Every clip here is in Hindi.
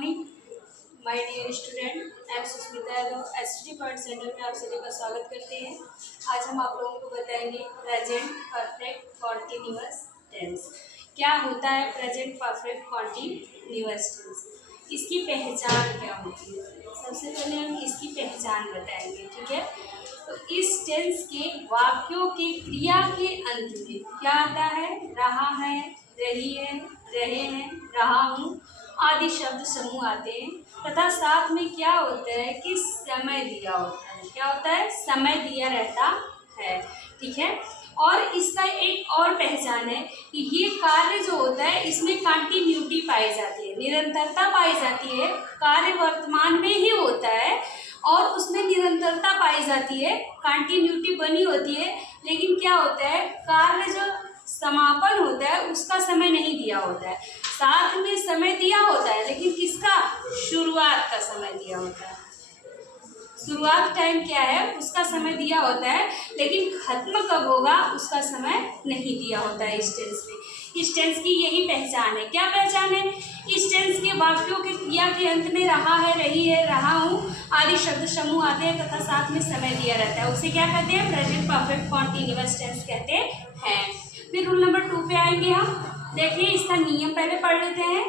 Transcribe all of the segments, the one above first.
Morning my dear student, I am Sushmita Yadav. ST point centre में आप सभी का स्वागत करते हैं। आज हम आप लोगों को बताएंगे प्रेजेंट परफेक्ट कॉन्टिन्यूअस टेंस। क्या होता है प्रेजेंट परफेक्ट कॉन्टिन्यूअस टेंस, इसकी पहचान क्या होती है। सबसे पहले हम इसकी पहचान बताएंगे, ठीक है। तो इस टेंस के वाक्यों के क्रिया के अंत में क्या आता है, रहा है, रही है, रहे हैं, रहा हूँ आदि शब्द समूह आते हैं तथा साथ में क्या होता है कि समय दिया होता है। क्या होता है, समय दिया रहता है, ठीक है। और इसका एक और पहचान है कि ये कार्य जो होता है इसमें कंटिन्यूटी पाई जाती है, निरंतरता पाई जाती है। कार्य वर्तमान में ही होता है और उसमें निरंतरता पाई जाती है, कंटिन्यूटी बनी होती है। लेकिन क्या होता है, कार्य जो समापन होता है उसका समय नहीं दिया होता है। साथ में समय दिया होता है लेकिन किसका, शुरुआत का समय दिया होता है। शुरुआत टाइम क्या है उसका समय दिया होता है, लेकिन खत्म कब होगा उसका समय नहीं दिया होता है इस टेंस में। इस टेंस की यही पहचान है। क्या पहचान है, इस टेंस के वाक्यों के क्रिया के अंत में रहा है, रही है, रहा हूँ आदि शब्द समूह आते हैं तथा साथ में समय दिया रहता है। उसे क्या कहते हैं, प्रेजेंट परफेक्ट कॉन्टिन्यूअस टेंस कहते हैं। फिर रूल नंबर 2 पे आएंगे हम। देखिए इसका नियम पहले पढ़ लेते हैं।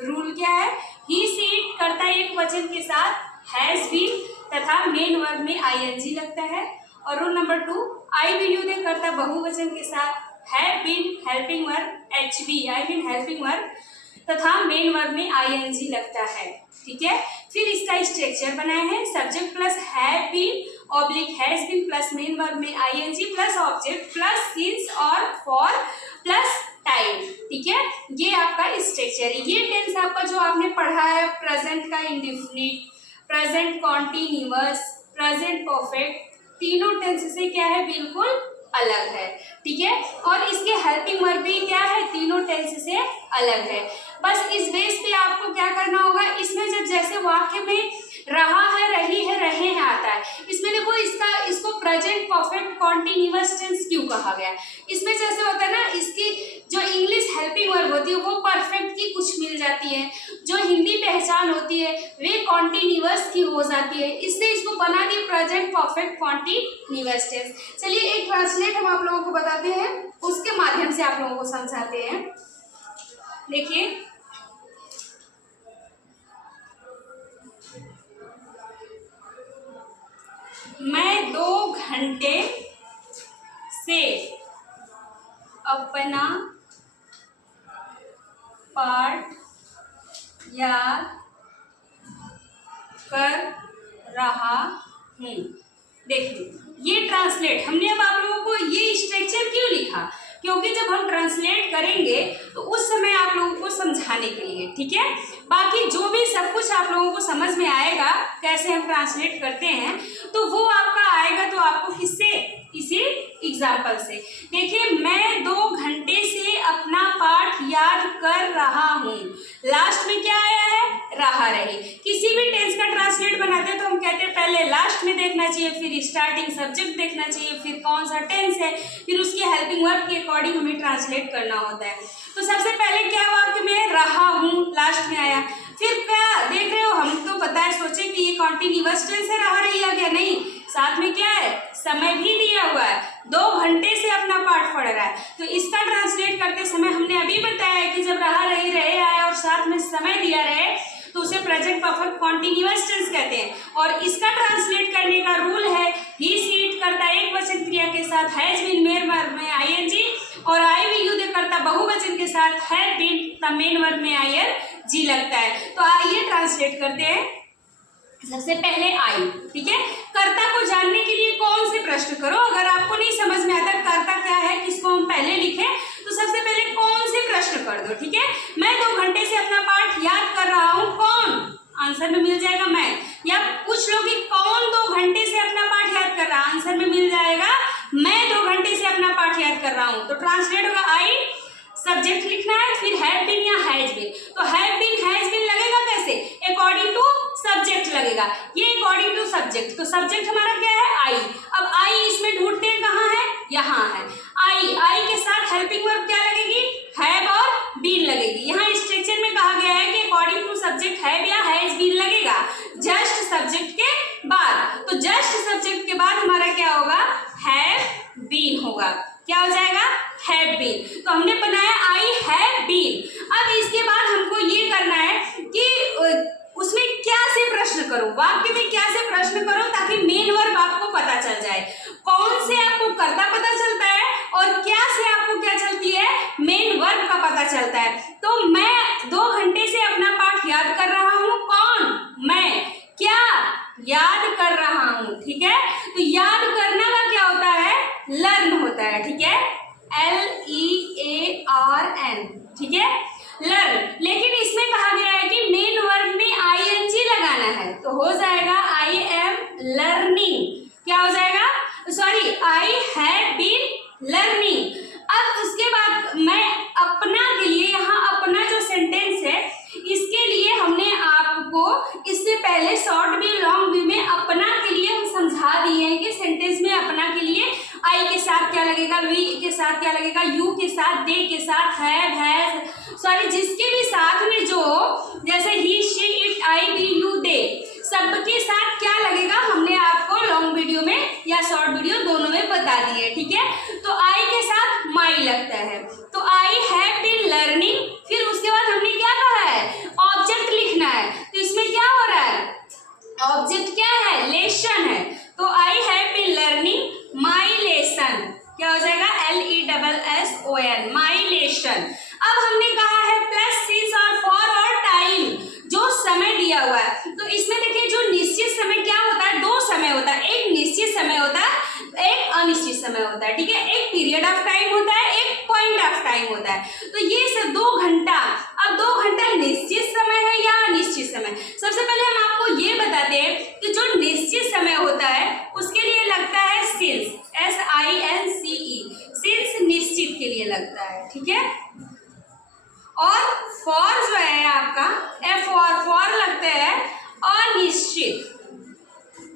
रूल क्या है, ही सी इट करता एक वचन के साथ हैज बीन तथा मेन वर्ब में आईएनजी लगता है। और रूल नंबर 2, आई भी यू दे करता बहुवचन के साथ have been helping verb HB, I been helping verb तथा मेन वर्ब में आईएनजी लगता है, ठीक है। फिर इसका स्ट्रक्चर बनाए हैं, subject plus have been oblique has been plus main verb में ING plus object plus since और फॉर प्लस टाइम, ठीक है। ये आपका स्ट्रक्चर है। ये टेंस आपका जो आपने पढ़ा है, प्रेजेंट का indefinite, present continuous, present perfect, तीनों टेंस से क्या है, बिल्कुल अलग है, ठीक है। और इसके हेल्पिंग वर्ब भी क्या है, तीनों टेंस से अलग है। बस इस बेस पे आपको क्या करना होगा, इसमें जब जैसे वाक्य में रहा है, रही है, रहे हैं आता है, इसमें देखो इसको प्रेजेंट परफेक्ट कॉन्टिन्यूअस टेंस क्यों कहा गया। इसमें जैसे होता है ना, इसकी जो इंग्लिश हेल्पिंग वर्ब होती है वो परफेक्ट की कुछ मिल जाती है, जो हिंदी पहचान होती है वे कॉन्टिन्यूअस की हो जाती है, इससे इसको बना दी प्रेजेंट परफेक्ट कॉन्टिन्यूअस टेंस। चलिए एक ट्रांसलेट हम आप लोगों को बताते हैं, उसके माध्यम से आप लोगों को समझाते हैं। देखिए मैं 2 घंटे से अपना पाठ याद कर रहा हूँ। देखिए ये ट्रांसलेट हमने अब आप लोगों को ये स्ट्रक्चर क्यों लिखा, क्योंकि जब हम ट्रांसलेट करेंगे तो उस समय आप लोगों को समझाने के लिए, ठीक है। बाकी जो भी सब कुछ आप लोगों को समझ में आएगा कैसे हम ट्रांसलेट करते हैं, तो वो आपका आएगा तो आपको किससे, इसी एग्जाम्पल से। देखिए मैं 2 घंटे से अपना पाठ याद कर रहा हूँ, लास्ट में क्या आया है, रहा रहे। किसी भी टेंस का ट्रांसलेट बनाते हैं तो हम कहते हैं पहले लास्ट में देखना चाहिए, फिर स्टार्टिंग सब्जेक्ट देखना चाहिए, फिर कौन सा टेंस है, फिर उसके हेल्पिंग वर्ब के अकॉर्डिंग हमें ट्रांसलेट करना होता है। तो सबसे पहले क्या वाक्य में रहा हूँ लास्ट में आया, फिर क्या देख रहे हो, हम तो पता है सोचे कि ये कॉन्टिन्यूअस टेंस है, रहा रही आ गया, नहीं, साथ में क्या है, समय भी दिया हुआ है, 2 घंटे से अपना पाठ पढ़ रहा है। तो इसका ट्रांसलेट करते समय हमने अभी बताया कि जब रहा रही रहे आए और साथ में समय दिया रहे तो उसे प्रेजेंट परफेक्ट कॉन्टिन्यूअस टेंस कहते हैं। और इसका ट्रांसलेट करने का रूल है, ही सी इट करता एक वचन क्रिया के साथ हैज बीन मेन वर्ब में आईएनजी और आई वी यू दे करता बहुवचन के साथ हैव बीन मेन वर्ब में आईएनजी लगता है। तो आइए ट्रांसलेट करते हैं। सबसे पहले आई, ठीक है। कर्ता को जानने के लिए कौन से प्रश्न करो, अगर आपको नहीं समझ में आता कर्ता क्या है, किसको हम पहले लिखें, तो सबसे पहले कौन से प्रश्न कर दो, ठीक है। मैं 2 घंटे से अपना पाठ याद कर रहा हूँ, कौन, आंसर में मिल जाएगा मैं। या पूछ लो कि कौन 2 घंटे से अपना पाठ याद कर रहा है, आंसर में मिल जाएगा मैं 2 घंटे से अपना पाठ याद कर रहा हूँ। तो ट्रांसलेट होगा आई, सब्जेक्ट लिखना है, फिर हैव बीन या हैज बीन। तो हैव बीन लगेगा कैसे, अकॉर्डिंग टू सब्जेक्ट लगेगा, ये अकॉर्डिंग टू सब्जेक्ट। तो सब्जेक्ट हमारा क्या है, आई। अब आई इसमें ढूंढते हैं कहाँ है, यहाँ है। आई के साथ हेल्पिंग वर्ब क्या लगेगी, हैव और बीन लगेगी। यहाँ स्ट्रक्चर में कहा गया है कि अकॉर्डिंग टू सब्जेक्ट हैव या लर्निंग, क्या हो जाएगा, sorry, I have been learning. अब उसके बाद मैं अपना के लिए, यहाँ अपना जो सेंटेंस है इसके लिए हमने आपको इससे पहले शॉर्ट भी लॉन्ग भी में अपना के लिए हम समझा दिए हैं कि सेंटेंस में अपना के लिए आई के साथ क्या लगेगा, वी के साथ क्या लगेगा, यू के साथ, दे के साथ, हैव, सॉरी, जिसके भी साथ में जो, जैसे he, she, it, I, we, you, they, सबके साथ क्या लगेगा हमने आपको लॉन्ग वीडियो में या शॉर्ट वीडियो दोनों में बता दिए, ठीक है। तो आई के साथ माई लगता है, तो आई हैव बीन लर्निंग। फिर उसके बाद हमने क्या कहा है, ऑब्जेक्ट लिखना है, तो इसमें क्या हो रहा है, ऑब्जेक्ट क्या है, लेसन है, तो I have been learning my lesson, क्या हो जाएगा, LESSON, माई लेसन। अब हमने कहा है प्लस सिंस और फॉर और टाइम, जो समय दिया हुआ है, तो इसमें देखिए जो निश्चित समय क्या होता है, दो समय होता है, एक निश्चित समय होता है, एक अनिश्चित समय होता है, ठीक है, एक पीरियड ऑफ टाइम होता है, एक पॉइंट ऑफ टाइम होता है। तो ये सब 2 घंटा, अब 2 घंटा निश्चित समय है या अनिश्चित समय। सबसे पहले हम आपको ये बताते हैं कि जो निश्चित समय होता है उसके लिए लगता है सिंस, SINCE, सिंस निश्चित के लिए लगता है, ठीक है। और फॉर जो है आपका F और फॉर लगता है अनिश्चित,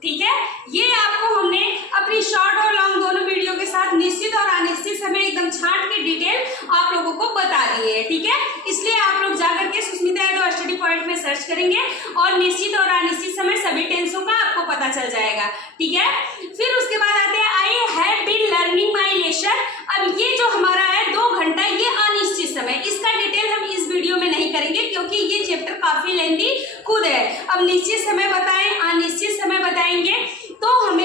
ठीक है। ये आपको हमने अपनी शॉर्ट और लॉन्ग दोनों वीडियो के साथ निश्चित और अनिश्चित समय एकदम छांट के डिटेल आप लोगों को बता दिए है, ठीक है। इसलिए आप लोग जाकर के सुस्मिता यादव स्टडी पॉइंट में सर्च करेंगे और निश्चित और अनिश्चित समय सभी टेंसों का आपको पता चल जाएगा, ठीक है। फिर उसके बाद आते हैं I have been learning my lesson. अब ये जो हमारा है 2 घंटा, ये अनिश्चित समय, इसका डिटेल हम इस वीडियो में नहीं करेंगे क्योंकि ये चैप्टर काफी लेंथी खुद है। अब निश्चित समय बताएं, अनिश्चित समय बताएंगे, तो हमें